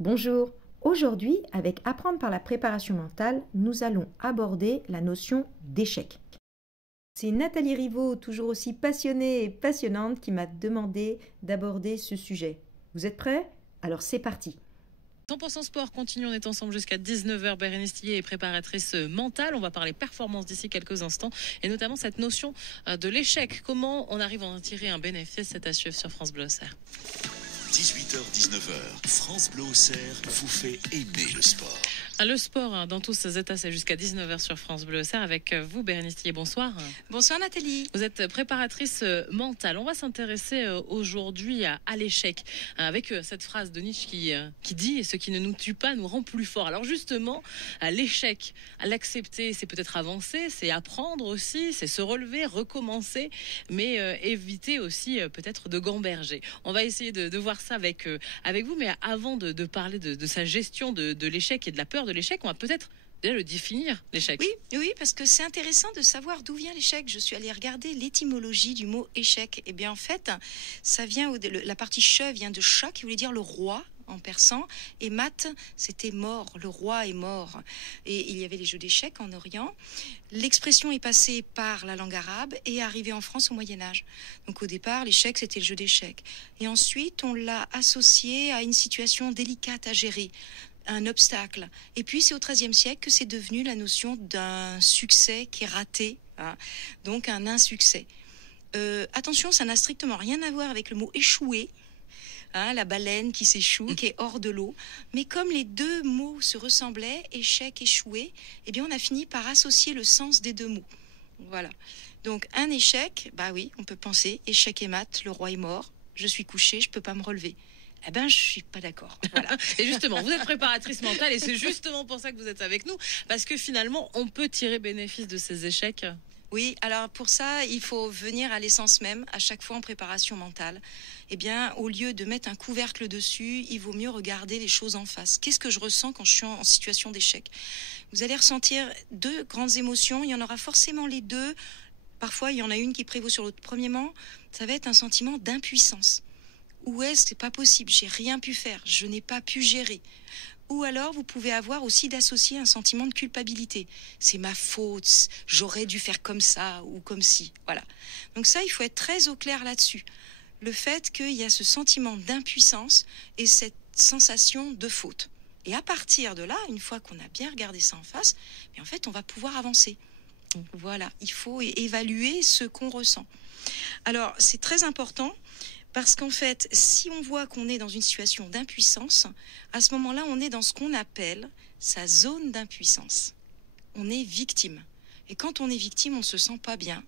Bonjour, aujourd'hui avec Apprendre par la préparation mentale, nous allons aborder la notion d'échec. C'est Nathalie Rivaud, toujours aussi passionnée et passionnante, qui m'a demandé d'aborder ce sujet. Vous êtes prêts? Alors c'est parti. 100% sport continue, on est ensemble jusqu'à 19h. Bérénice Tillier est préparatrice mentale. On va parler performance d'ici quelques instants et notamment cette notion de l'échec. Comment on arrive à en tirer un bénéfice? C'est à suivre sur France Bleu Auxerre. 18h-19h, France Bleu Auxerre vous fait aimer le sport. Le sport dans tous ses états, c'est jusqu'à 19h sur France Bleu Auxerre avec vous, Bérénice Tillier. Bonsoir. Bonsoir Nathalie. Vous êtes préparatrice mentale. On va s'intéresser aujourd'hui à l'échec avec cette phrase de Nietzsche qui dit « Ce qui ne nous tue pas nous rend plus forts ». Alors justement, l'échec, à l'accepter, c'est peut-être avancer, c'est apprendre aussi, c'est se relever, recommencer, mais éviter aussi peut-être de gamberger. On va essayer de voir ça avec vous, mais avant de parler de sa gestion de l'échec et de la peur de l'échec, on va peut-être déjà le définir, l'échec. Oui, parce que c'est intéressant de savoir d'où vient l'échec. Je suis allée regarder l'étymologie du mot échec. Et bien en fait, ça vient, la partie che vient de cha, qui voulait dire le roi en persan, et mat, c'était mort, le roi est mort. Et il y avait les jeux d'échecs en Orient. L'expression est passée par la langue arabe et est arrivée en France au Moyen-Âge. Donc au départ, l'échec, c'était le jeu d'échecs. Et ensuite, on l'a associé à une situation délicate à gérer, un obstacle. Et puis c'est au XIIIe siècle que c'est devenu la notion d'un succès qui est raté, hein, donc un insuccès. Attention, ça n'a strictement rien à voir avec le mot échouer, hein, la baleine qui s'échoue, qui est hors de l'eau. Mais comme les deux mots se ressemblaient, échec, échouer, eh bien on a fini par associer le sens des deux mots. Voilà. Donc un échec, bah oui, on peut penser échec et mat, le roi est mort, je suis couché, je peux pas me relever. Eh ben, je suis pas d'accord. Voilà. Et justement, vous êtes préparatrice mentale et c'est justement pour ça que vous êtes avec nous, parce que finalement, on peut tirer bénéfice de ces échecs. Oui, alors pour ça, il faut venir à l'essence même, à chaque fois en préparation mentale. Eh bien, au lieu de mettre un couvercle dessus, il vaut mieux regarder les choses en face. Qu'est-ce que je ressens quand je suis en situation d'échec? Vous allez ressentir deux grandes émotions, il y en aura forcément les deux. Parfois, il y en a une qui prévaut sur l'autre. Premièrement, ça va être un sentiment d'impuissance. Ou est-ce que c'est pas possible, j'ai rien pu faire, je n'ai pas pu gérer. Ou alors vous pouvez avoir aussi d'associer un sentiment de culpabilité. C'est ma faute, j'aurais dû faire comme ça ou comme ci. Voilà. Donc ça, il faut être très au clair là-dessus. Le fait qu'il y a ce sentiment d'impuissance et cette sensation de faute. Et à partir de là, une fois qu'on a bien regardé ça en face, en fait, on va pouvoir avancer. Voilà, il faut évaluer ce qu'on ressent. Alors, c'est très important. Parce qu'en fait, si on voit qu'on est dans une situation d'impuissance, à ce moment-là, on est dans ce qu'on appelle sa zone d'impuissance. On est victime. Et quand on est victime, on ne se sent pas bien.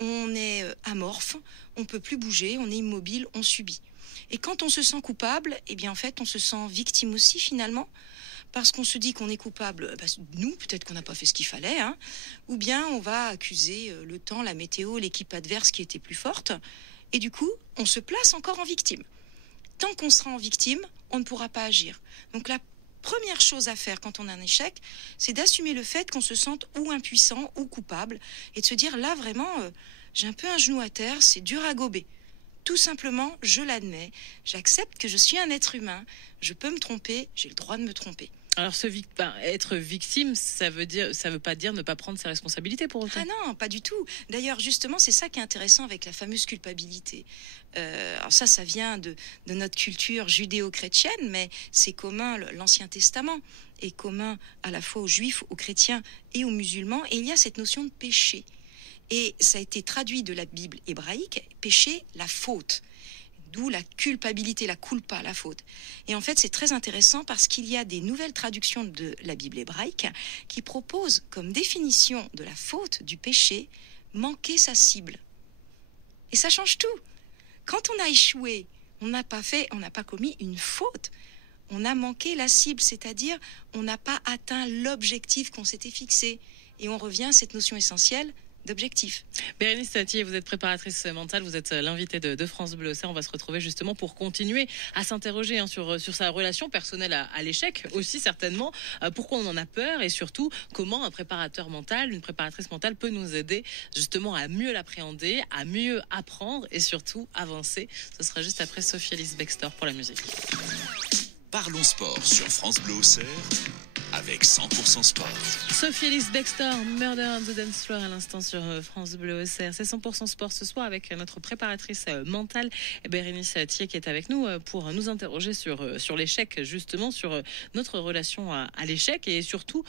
On est amorphe, on ne peut plus bouger, on est immobile, on subit. Et quand on se sent coupable, eh bien en fait, on se sent victime aussi finalement, parce qu'on se dit qu'on est coupable, nous, peut-être qu'on n'a pas fait ce qu'il fallait, hein, ou bien on va accuser le temps, la météo, l'équipe adverse qui était plus forte. Et du coup, on se place encore en victime. Tant qu'on sera en victime, on ne pourra pas agir. Donc la première chose à faire quand on a un échec, c'est d'assumer le fait qu'on se sente ou impuissant ou coupable et de se dire là vraiment, j'ai un peu un genou à terre, c'est dur à gober. Tout simplement, je l'admets, j'accepte que je suis un être humain, je peux me tromper, j'ai le droit de me tromper. Alors, être victime, ça veut pas dire ne pas prendre ses responsabilités pour autant. Ah non, pas du tout. D'ailleurs, justement, c'est ça qui est intéressant avec la fameuse culpabilité. Alors ça vient de notre culture judéo-chrétienne, mais c'est commun, l'Ancien Testament est commun à la fois aux Juifs, aux chrétiens et aux musulmans. Et il y a cette notion de péché. Et ça a été traduit de la Bible hébraïque, péché, la faute. D'où la culpabilité, la culpa, la faute. Et en fait, c'est très intéressant parce qu'il y a des nouvelles traductions de la Bible hébraïque qui proposent comme définition de la faute, du péché, manquer sa cible. Et ça change tout. Quand on a échoué, on n'a pas commis une faute. On a manqué la cible, c'est-à-dire on n'a pas atteint l'objectif qu'on s'était fixé. Et on revient à cette notion essentielle d'objectif. Bérénice Tillier, vous êtes préparatrice mentale, vous êtes l'invitée de France Bleu Auxerre. On va se retrouver justement pour continuer à s'interroger sur sa relation personnelle à l'échec aussi certainement, pourquoi on en a peur et surtout comment un préparateur mental, une préparatrice mentale peut nous aider justement à mieux l'appréhender, à mieux apprendre et surtout avancer. Ce sera juste après Sophie Elise Bextor pour la musique. Parlons Sport sur France Bleu Auxerre avec 100% Sport. Sophie Ellis Bextor, Murder on the Dance Floor à l'instant sur France Bleu Auxerre. C'est 100% Sport ce soir avec notre préparatrice mentale Bérénice Thier qui est avec nous pour nous interroger sur l'échec, justement sur notre relation à l'échec et surtout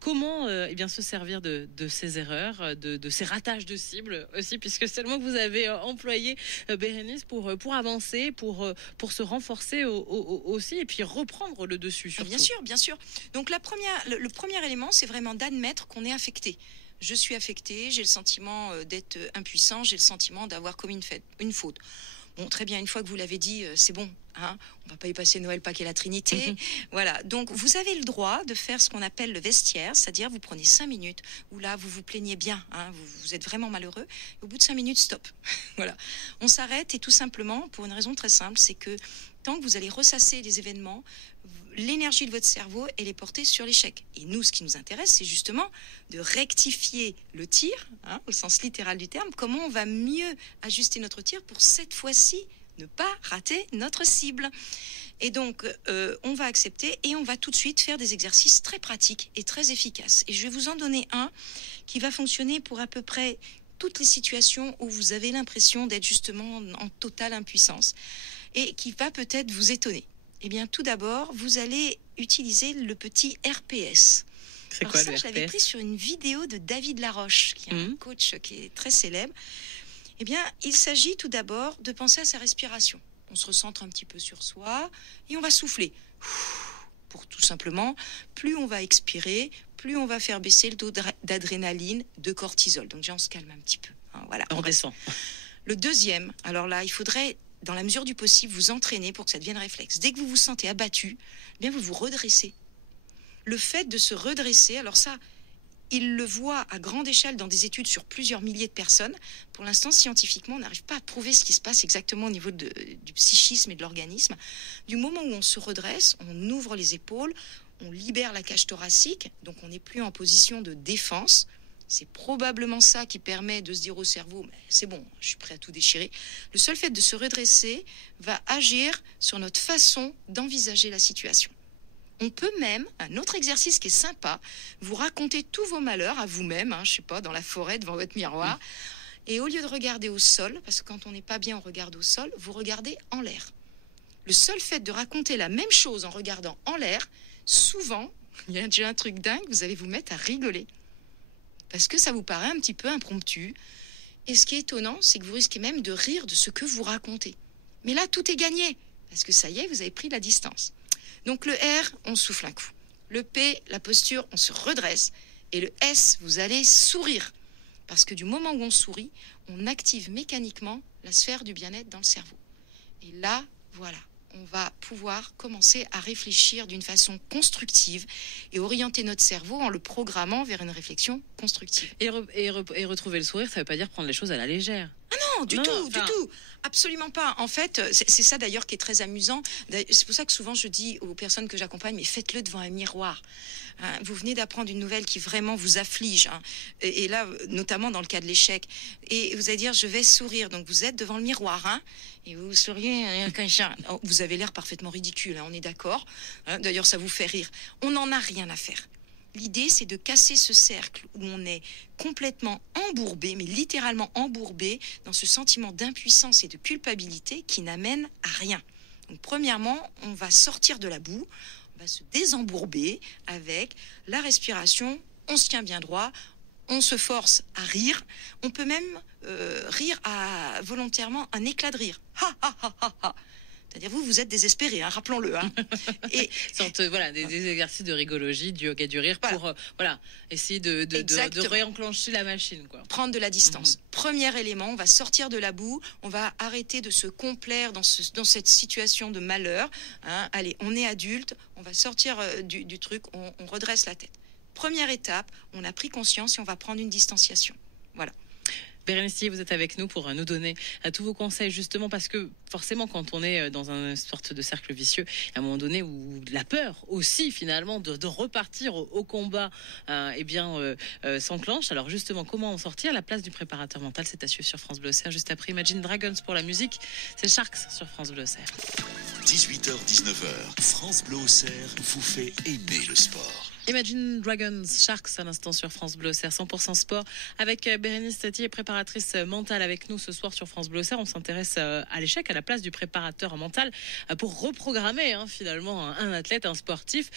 comment se servir de ces erreurs, de ces ratages de cible aussi, puisque c'est le mot que vous avez employé, Bérénice, pour avancer, pour se renforcer aussi et puis reprendre le dessus surtout. Bien sûr. Donc le premier élément, c'est vraiment d'admettre qu'on est affecté. Je suis affecté, j'ai le sentiment d'être impuissant, j'ai le sentiment d'avoir commis une faute. Bon, très bien, une fois que vous l'avez dit, c'est bon, hein, on va pas y passer Noël, Pâques et la Trinité. Voilà, donc vous avez le droit de faire ce qu'on appelle le vestiaire, c'est-à-dire vous prenez 5 minutes, où là vous vous plaignez bien, hein, vous êtes vraiment malheureux, et au bout de 5 minutes, stop. Voilà, on s'arrête et tout simplement, pour une raison très simple, c'est que tant que vous allez ressasser les événements, l'énergie de votre cerveau, elle est portée sur l'échec. Et nous, ce qui nous intéresse, c'est justement de rectifier le tir, hein, au sens littéral du terme, comment on va mieux ajuster notre tir pour cette fois-ci ne pas rater notre cible. Et donc, on va accepter et on va tout de suite faire des exercices très pratiques et très efficaces. Et je vais vous en donner un qui va fonctionner pour à peu près toutes les situations où vous avez l'impression d'être justement en totale impuissance et qui va peut-être vous étonner. Eh bien, tout d'abord, vous allez utiliser le petit RPS. C'est quoi le RPS ? Je l'avais pris sur une vidéo de David Laroche, qui est un coach qui est très célèbre. Eh bien, il s'agit tout d'abord de penser à sa respiration. On se recentre un petit peu sur soi et on va souffler. Pour tout simplement, plus on va expirer, plus on va faire baisser le taux d'adrénaline, de cortisol. Donc, déjà, on se calme un petit peu. Hein, voilà, on descend. Le deuxième, alors là, il faudrait, dans la mesure du possible, vous entraîner pour que ça devienne réflexe. Dès que vous vous sentez abattu, eh bien vous vous redressez. Le fait de se redresser, alors ça, il le voit à grande échelle dans des études sur plusieurs milliers de personnes. Pour l'instant, scientifiquement, on n'arrive pas à prouver ce qui se passe exactement au niveau du psychisme et de l'organisme. Du moment où on se redresse, on ouvre les épaules, on libère la cage thoracique, donc on n'est plus en position de défense. C'est probablement ça qui permet de se dire au cerveau, mais c'est bon, je suis prêt à tout déchirer. Le seul fait de se redresser va agir sur notre façon d'envisager la situation. On peut même, un autre exercice qui est sympa, vous raconter tous vos malheurs à vous-même, hein, je sais pas, dans la forêt, devant votre miroir. Et au lieu de regarder au sol, parce que quand on n'est pas bien, on regarde au sol, vous regardez en l'air. Le seul fait de raconter la même chose en regardant en l'air, souvent, il y a déjà un truc dingue, vous allez vous mettre à rigoler. Parce que ça vous paraît un petit peu impromptu. Et ce qui est étonnant, c'est que vous risquez même de rire de ce que vous racontez. Mais là, tout est gagné, parce que ça y est, vous avez pris la distance. Donc le R, on souffle un coup. Le P, la posture, on se redresse. Et le S, vous allez sourire. Parce que du moment où on sourit, on active mécaniquement la sphère du bien-être dans le cerveau. Et là, voilà, on va pouvoir commencer à réfléchir d'une façon constructive et orienter notre cerveau en le programmant vers une réflexion constructive. Et retrouver le sourire, ça ne veut pas dire prendre les choses à la légère. Ah non, du tout, absolument pas. En fait, c'est ça d'ailleurs qui est très amusant. C'est pour ça que souvent je dis aux personnes que j'accompagne, mais faites-le devant un miroir. Hein, vous venez d'apprendre une nouvelle qui vraiment vous afflige. Hein, et là, notamment dans le cas de l'échec. Et vous allez dire, je vais sourire. Donc vous êtes devant le miroir. Hein, et vous souriez. Vous avez l'air parfaitement ridicule, hein, on est d'accord. Hein, d'ailleurs, ça vous fait rire. On n'en a rien à faire. L'idée, c'est de casser ce cercle où on est complètement embourbé, mais littéralement embourbé, dans ce sentiment d'impuissance et de culpabilité qui n'amène à rien. Donc, premièrement, on va sortir de la boue, on va se désembourber avec la respiration, on se tient bien droit, on se force à rire, on peut même rire à volontairement un éclat de rire. Ha ha ha ha ha. C'est-à-dire vous êtes désespéré, hein, rappelons-le. Hein. Et voilà, des exercices de rigologie, du yoga du rire pour essayer de réenclencher la machine. Quoi. Prendre de la distance. Premier élément, on va sortir de la boue, on va arrêter de se complaire dans cette situation de malheur. Hein. Allez, on est adulte, on va sortir du truc, on redresse la tête. Première étape, on a pris conscience et on va prendre une distanciation. Voilà. Bérénice Thier, vous êtes avec nous pour nous donner tous vos conseils, justement, parce que forcément, quand on est dans une sorte de cercle vicieux, à un moment donné où la peur aussi, finalement, de repartir au combat, s'enclenche. Alors justement, comment en sortir? La place du préparateur mental, c'est à suivre sur France Bleu Auxerre. Juste après Imagine Dragons pour la musique, c'est Sharks sur France Bleu Auxerre. 18h-19h, France Bleu Auxerre vous fait aimer le sport. Imagine Dragons, Sharks à l'instant sur France Bleu Auxerre, 100% sport avec Bérénice Thier, préparatrice mentale avec nous ce soir sur France Bleu Auxerre. On s'intéresse à l'échec, à la place du préparateur mental pour reprogrammer finalement un athlète, un sportif.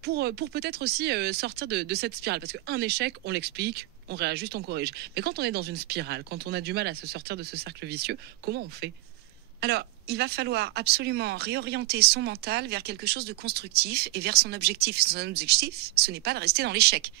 Pour peut-être aussi sortir de cette spirale, parce qu'un échec, on l'explique, on réajuste, on corrige. Mais quand on est dans une spirale, quand on a du mal à se sortir de ce cercle vicieux, comment on fait? Alors, il va falloir absolument réorienter son mental vers quelque chose de constructif et vers son objectif. Son objectif, ce n'est pas de rester dans l'échec.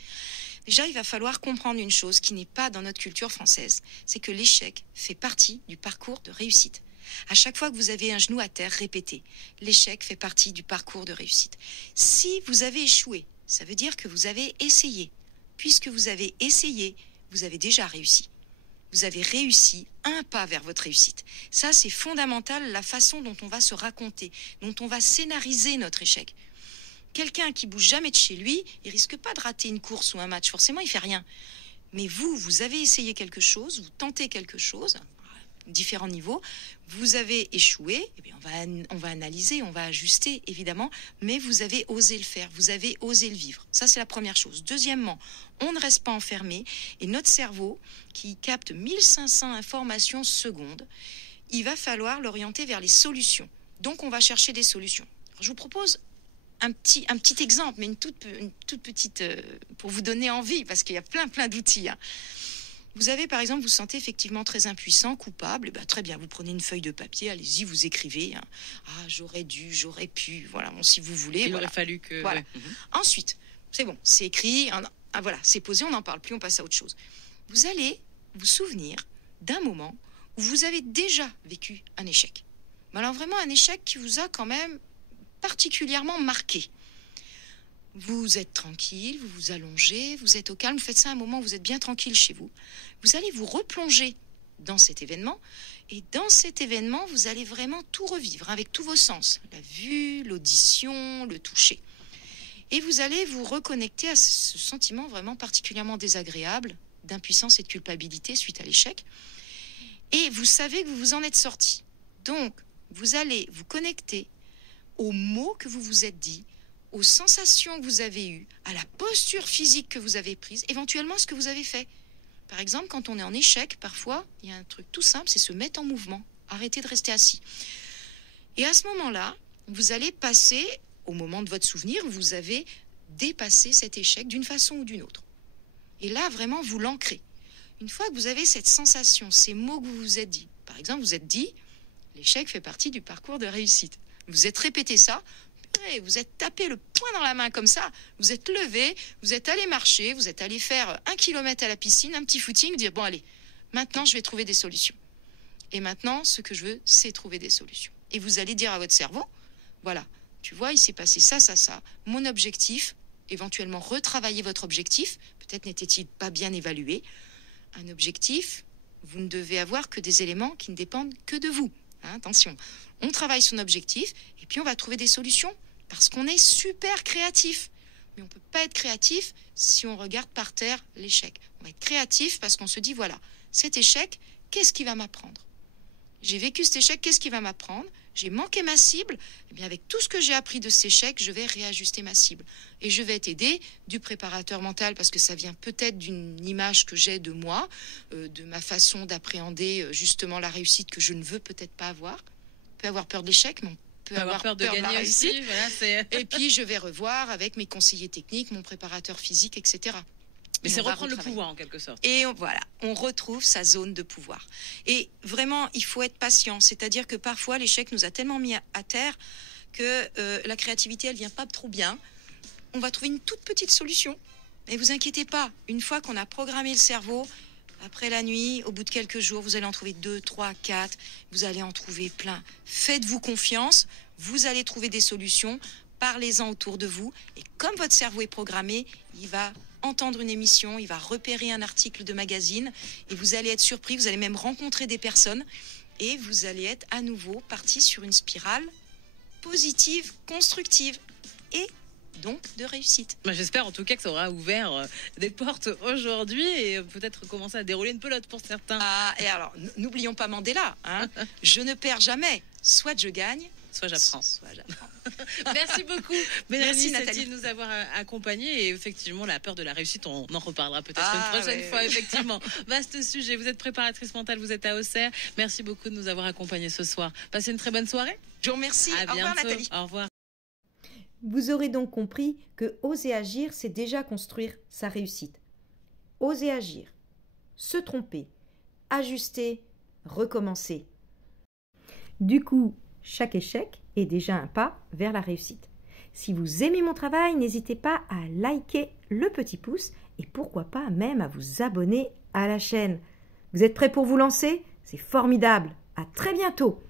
Déjà, il va falloir comprendre une chose qui n'est pas dans notre culture française, c'est que l'échec fait partie du parcours de réussite. À chaque fois que vous avez un genou à terre, répétez. L'échec fait partie du parcours de réussite. Si vous avez échoué, ça veut dire que vous avez essayé. Puisque vous avez essayé, vous avez déjà réussi. Vous avez réussi un pas vers votre réussite. Ça, c'est fondamental, la façon dont on va se raconter, dont on va scénariser notre échec. Quelqu'un qui bouge jamais de chez lui, il risque pas de rater une course ou un match. Forcément, il fait rien. Mais vous avez essayé quelque chose, vous tentez quelque chose, différents niveaux, vous avez échoué, eh bien on va analyser, on va ajuster évidemment, mais vous avez osé le faire, vous avez osé le vivre. Ça, c'est la première chose. Deuxièmement, on ne reste pas enfermé et notre cerveau, qui capte 1500 informations secondes, il va falloir l'orienter vers les solutions. Donc on va chercher des solutions. Alors, je vous propose un petit exemple, mais une toute petite, pour vous donner envie, parce qu'il y a plein d'outils. Vous avez, par exemple, vous vous sentez effectivement très impuissant, coupable, et bien, très bien, vous prenez une feuille de papier, allez-y, vous écrivez. Ah, j'aurais dû, j'aurais pu, voilà, bon, si vous voulez. Il aurait fallu que... Voilà. Ouais. Ensuite, c'est bon, c'est écrit, voilà, c'est posé, on n'en parle plus, on passe à autre chose. Vous allez vous souvenir d'un moment où vous avez déjà vécu un échec. Mais alors vraiment un échec qui vous a quand même particulièrement marqué. Vous êtes tranquille, vous vous allongez, vous êtes au calme, vous faites ça à un moment où vous êtes bien tranquille chez vous. Vous allez vous replonger dans cet événement. Et dans cet événement, vous allez vraiment tout revivre avec tous vos sens. La vue, l'audition, le toucher. Et vous allez vous reconnecter à ce sentiment vraiment particulièrement désagréable d'impuissance et de culpabilité suite à l'échec. Et vous savez que vous vous en êtes sorti. Donc, vous allez vous connecter aux mots que vous vous êtes dit, aux sensations que vous avez eues, à la posture physique que vous avez prise, éventuellement ce que vous avez fait. Par exemple, quand on est en échec, parfois, il y a un truc tout simple, c'est se mettre en mouvement, arrêter de rester assis. Et à ce moment-là, vous allez passer, au moment de votre souvenir, vous avez dépassé cet échec d'une façon ou d'une autre. Et là, vraiment, vous l'ancrez. Une fois que vous avez cette sensation, ces mots que vous vous êtes dit, par exemple, vous êtes dit, l'échec fait partie du parcours de réussite. Vous êtes répété ça, vous êtes tapé le poing dans la main comme ça, vous êtes levé, vous êtes allé marcher, vous êtes allé faire 1 kilomètre à la piscine, un petit footing, dire bon allez, maintenant je vais trouver des solutions. Et maintenant, ce que je veux, c'est trouver des solutions. Et vous allez dire à votre cerveau, voilà, tu vois, il s'est passé ça, mon objectif, éventuellement retravailler votre objectif, peut-être n'était-il pas bien évalué. Un objectif, vous ne devez avoir que des éléments qui ne dépendent que de vous. Attention, on travaille son objectif et puis on va trouver des solutions parce qu'on est super créatif. Mais on ne peut pas être créatif si on regarde par terre l'échec. On va être créatif parce qu'on se dit, voilà, cet échec, qu'est-ce qui va m'apprendre? J'ai vécu cet échec, qu'est-ce qui va m'apprendre? J'ai manqué ma cible. Eh bien, avec tout ce que j'ai appris de cet échec, je vais réajuster ma cible. Et je vais être aidé du préparateur mental parce que ça vient peut-être d'une image que j'ai de moi, de ma façon d'appréhender justement la réussite que je ne veux peut-être pas avoir. On peut avoir peur de l'échec, mais on peut avoir peur de gagner aussi. Voilà, et puis, je vais revoir avec mes conseillers techniques, mon préparateur physique, etc. Mais c'est reprendre le pouvoir en quelque sorte. Et on retrouve sa zone de pouvoir. Et vraiment, il faut être patient. C'est-à-dire que parfois, l'échec nous a tellement mis à terre que la créativité, elle vient pas trop bien. On va trouver une toute petite solution. Et vous inquiétez pas, une fois qu'on a programmé le cerveau, après la nuit, au bout de quelques jours, vous allez en trouver 2, 3, 4. Vous allez en trouver plein. Faites-vous confiance. Vous allez trouver des solutions. Parlez-en autour de vous. Et comme votre cerveau est programmé, il va entendre une émission, il va repérer un article de magazine et vous allez être surpris, vous allez même rencontrer des personnes et vous allez être à nouveau parti sur une spirale positive, constructive et donc de réussite. J'espère en tout cas que ça aura ouvert des portes aujourd'hui et peut-être commencer à dérouler une pelote pour certains. Ah, et alors, n'oublions pas Mandela, hein. Je ne perds jamais, soit je gagne, soit j'apprends. Soit j'apprends. Merci beaucoup, Mélanie Setti, de nous avoir accompagnés. Et effectivement, la peur de la réussite, on en reparlera peut-être une prochaine fois. Effectivement, vaste sujet. Vous êtes préparatrice mentale, vous êtes à Auxerre. Merci beaucoup de nous avoir accompagnés ce soir. Passez une très bonne soirée. Je vous remercie. Au revoir, Nathalie. Au revoir. Vous aurez donc compris que oser agir, c'est déjà construire sa réussite. Oser agir, se tromper, ajuster, recommencer. Du coup, chaque échec est déjà un pas vers la réussite. Si vous aimez mon travail, n'hésitez pas à liker le petit pouce et pourquoi pas même à vous abonner à la chaîne. Vous êtes prêts pour vous lancer ? C'est formidable. À très bientôt.